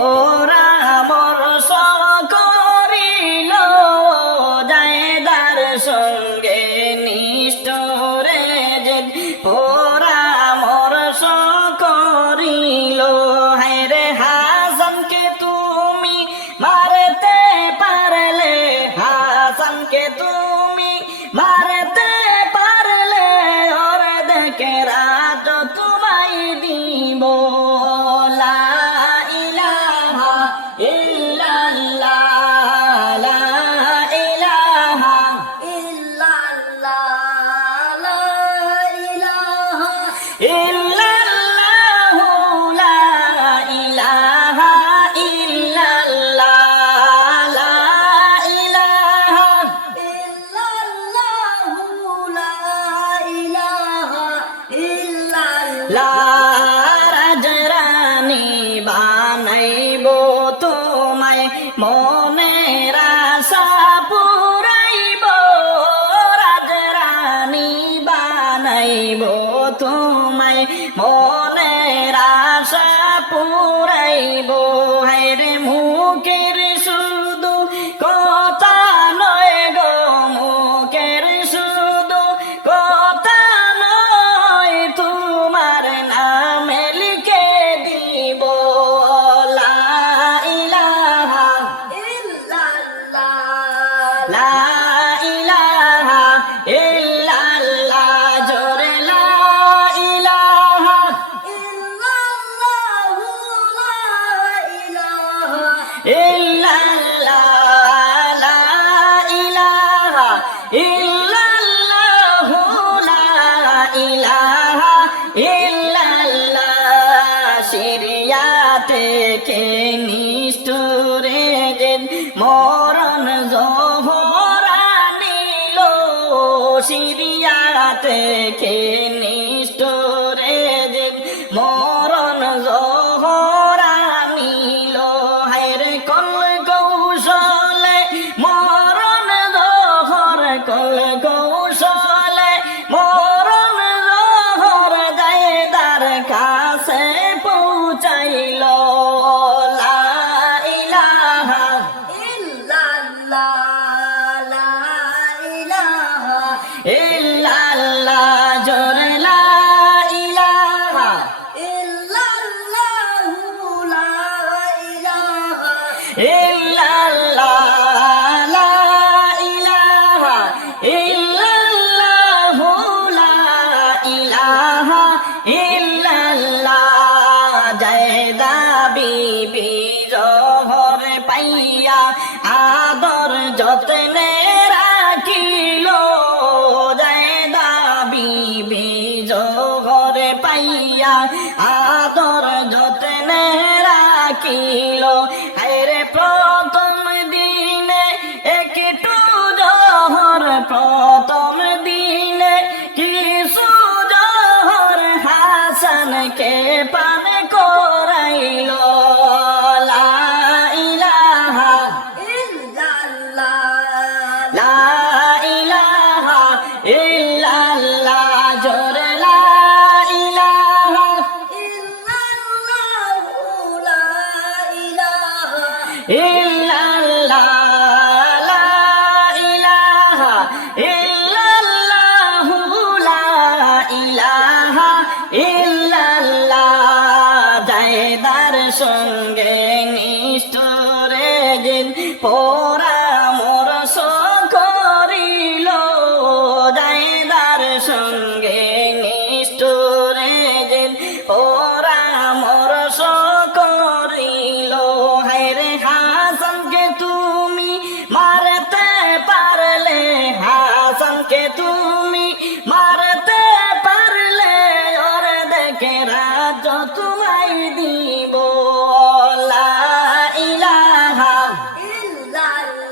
পরামর্শ করিল জায়দার সঙ্গে নিষ্ঠুরে যে পরামর্শ করিল। হায়রে হাসানকে তুমি মারতে পারলে, হাসানকে তুমি মারতে পারলে ওর দেখে রাজ তোমায় দিব। লা ইলাহা ইল্লাল্লাহ, লা ইলাহা ইল্লাল্লাহ, লা ইলাহা ইল্লাল্লাহ, লা ইলাহা ইল্লাল্লাহ, লা ইলাহা ইল্লাল্লাহ, লা ইলাহা ইল্লাল্লাহ। রাজরানী বানাইব তোমায়, মনের আশা পুরাইব। রাজরানী বানাইব তোমায়, মনের আশা পুরাইব। হায়রে মুখের শুধু কথা নয় গো, মুখের শুধু কথা নয়, তোমার নামে লিখে দিব। লা ইলাহা ইল্লাল্লাহ, লা ইলাহা ইল্লাল্লাহ, জোরে লা ইলাহা ইল্লাল্লাহ, লা ইলাহা ইল্লাল্লাহ, লা ইলাহা ইল্লাল্লাহ, লা ইলাহা ইল্লাল্লাহ। সিরিয়া থেকে নিষ্ঠুরে যে মরণ জোহরা নিল, সিরিয়া থেকে নিষ্ঠুরে যে মরণ জোহরা নিল। হায়রে কল কৌশলে মরণ জোহর, কল কৌশলে মরণ জোহর জায়দার কাছে পৌঁছাইল। লা ইলাহা ইল্লাল্লাহ, লা ইলাহা ইল্লাল্লাহ, জোরে লা ইলাহা ইল্লাল্লাহ, লা ইলাহা ইল্লাল্লাহ, লা ইলাহা ইল্লাল্লাহ, লা ইলাহা ইল্লাল্লাহ। জায়দা বিবি জোহর পাইয়া আদর যত্নে রাখিল। জায়দা বিবি জোহর পাইয়া আদর যত্নে রাখিল। হায়রে প্রথম দিনে একটু জোহর, প্রথম দিনে কিছু জোহর হাসানকে পান করাইল। লা ইলাহা ইল্লাল্লাহ, লা ইলাহা ইল্লাল্লাহ, জোরে লা ইলাহা ইল্লাল্লাহ, লা ইলাহা ইল্লাল্লাহ, লা ইলাহা ইল্লাল্লাহ, লা ইলাহা ইল্লাল্লাহ। জায়দার সঙ্গে নিষ্ঠুরে দিন পরামর্শ করিল, জায়দার সঙ্গে নিষ্ঠুরে দিন পরামর্শ করিল। হায়রে হাসানকে তুমি মারতে পারলে, হাসানকে তুমি মারতে পারলে ওর দেখে রাজ তোমায় দিব। লা ইলাহা ইল্লাল্লাহ,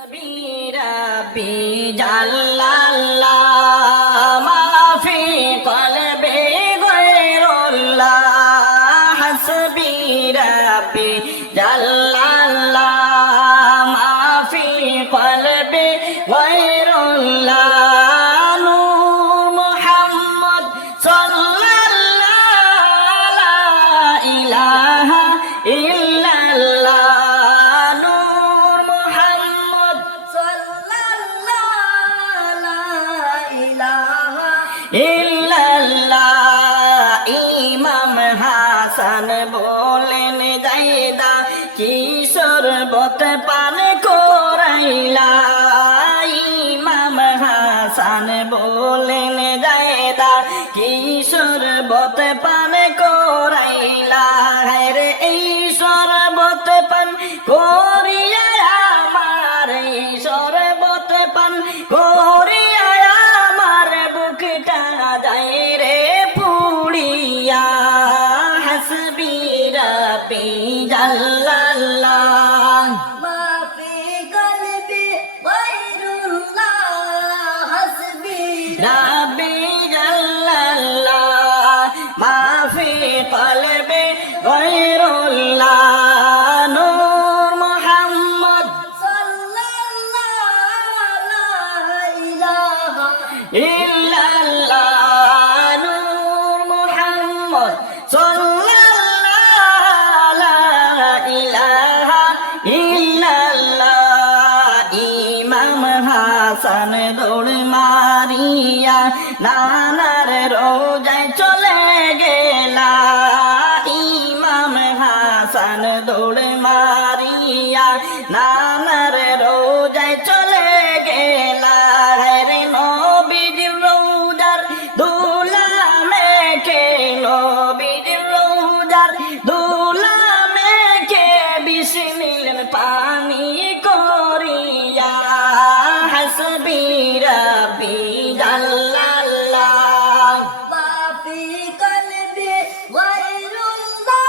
حسبي ربي جل الله ما في قلبي غير الله حسبي ربي جل الله ما في قلبي غير الله نور محمد صلى الله لا إله إلا الله نور محمد صلى الله لا إله إلا الله ইমাম হাসান বলেন যাইদা কি শরবত পান করাইলা ইমাম হাসান বলেন যাইদা কি শরবত পান করাইলা রে এই শরবত পান করিয়া আমার এই শরবত পান করিয়া আমার বুকটা যায় রে পুড়িয়া হাসবি রাব্বি জাল্লাল্লাহ মা ফি কলবি গায়রুল্লাহ হাসবি রাব্বি জাল্লাল্লাহ মা ফি কলবি গায়রুল্লাহ নূর মুহাম্মদ সাল্লাল্লাহু লা ইলাহা ইল্লাল্লাহ নূর মুহাম্মদ সাল্লাল্লাহু লা ইলাহা ইল্লাল্লাহ ইমাম হাসান দৌড় মারিয়া নানার রোজায় চলে গেলা ইমাম হাসান দৌড় মারিয়া নানার রোজায় চলে গেলা রে নবীজির রোজার দুলা মেখে নবীজির রোজার দুলা মেখে বিষ নিলেন পানি করিয়া হাসবি রাব্বি জাল্লাল্লাহ মা ফি কলবি গায়রুল্লাহ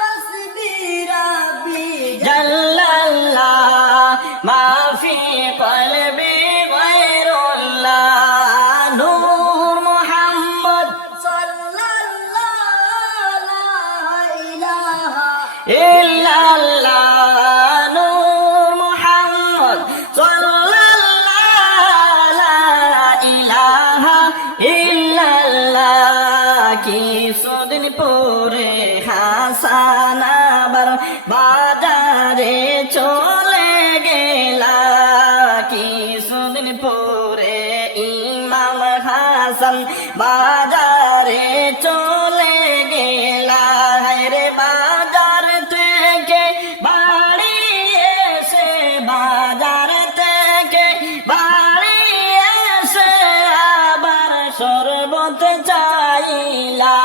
হাসবি রাব্বি জাল্লাল্লাহ মা ফি কলবি গায়রুল্লাহ নূর মুহাম্মদ সাল্লাল্লাহু লা ইলাহা ইল্লাল্লাহ নূর মুহাম্মদ সাল্লাল্লাহু লা ইলাহা ইল্লাল্লাহ কিছুদিন পরে হাসান আবার বাজারে চলে গেলা কিছুদিন পরে ইমাম হাসান বাজারে চলে গেলা রে বাজার থেকে বাড়ি এসে বাজার থেকে বাড়ি এসে আবার শরবত চাইলা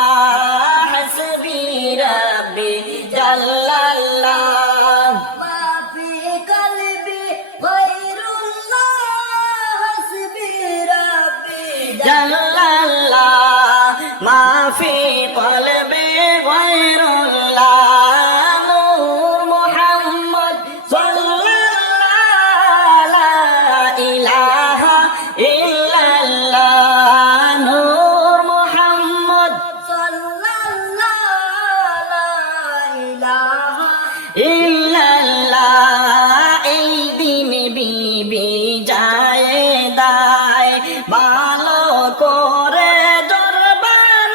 হাসবি রাব্বি জাল্লাল্লাহ মা ফি কলবি গায়রুল্লাহ হাসবি রাব্বি জাল্লাল্লাহ মা ফি কলবি গায়রুল্লাহ নূর মুহাম্মদ সাল্লাল্লাহু লা ইলাহা ইল্লাল্লাহ নূর মুহাম্মদ সাল্লাল্লাহু লা ইলাহা ইল্লাল্লাহ এই দিন বিবি জায়েদায় ভালো করে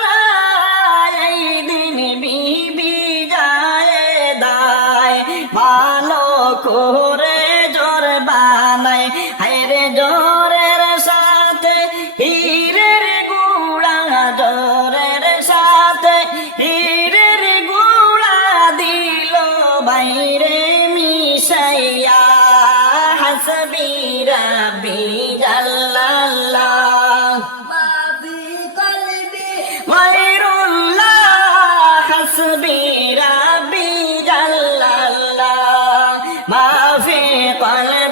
জরবানায় এই দিন বিবি জায়েদায় ভালো করে জরবানায় হায়রে জোরের সাথে হীরের গুড়া জোরের সাথে হীরের গুড়া দিল বাইরে মিশাইয়া হাসবি রাব্বি জাল্লাল্লাহ মা ফি কলবি গায়রুল্লাহ হাসবি রাব্বি জাল্লাল্লাহ মা ফি কলবি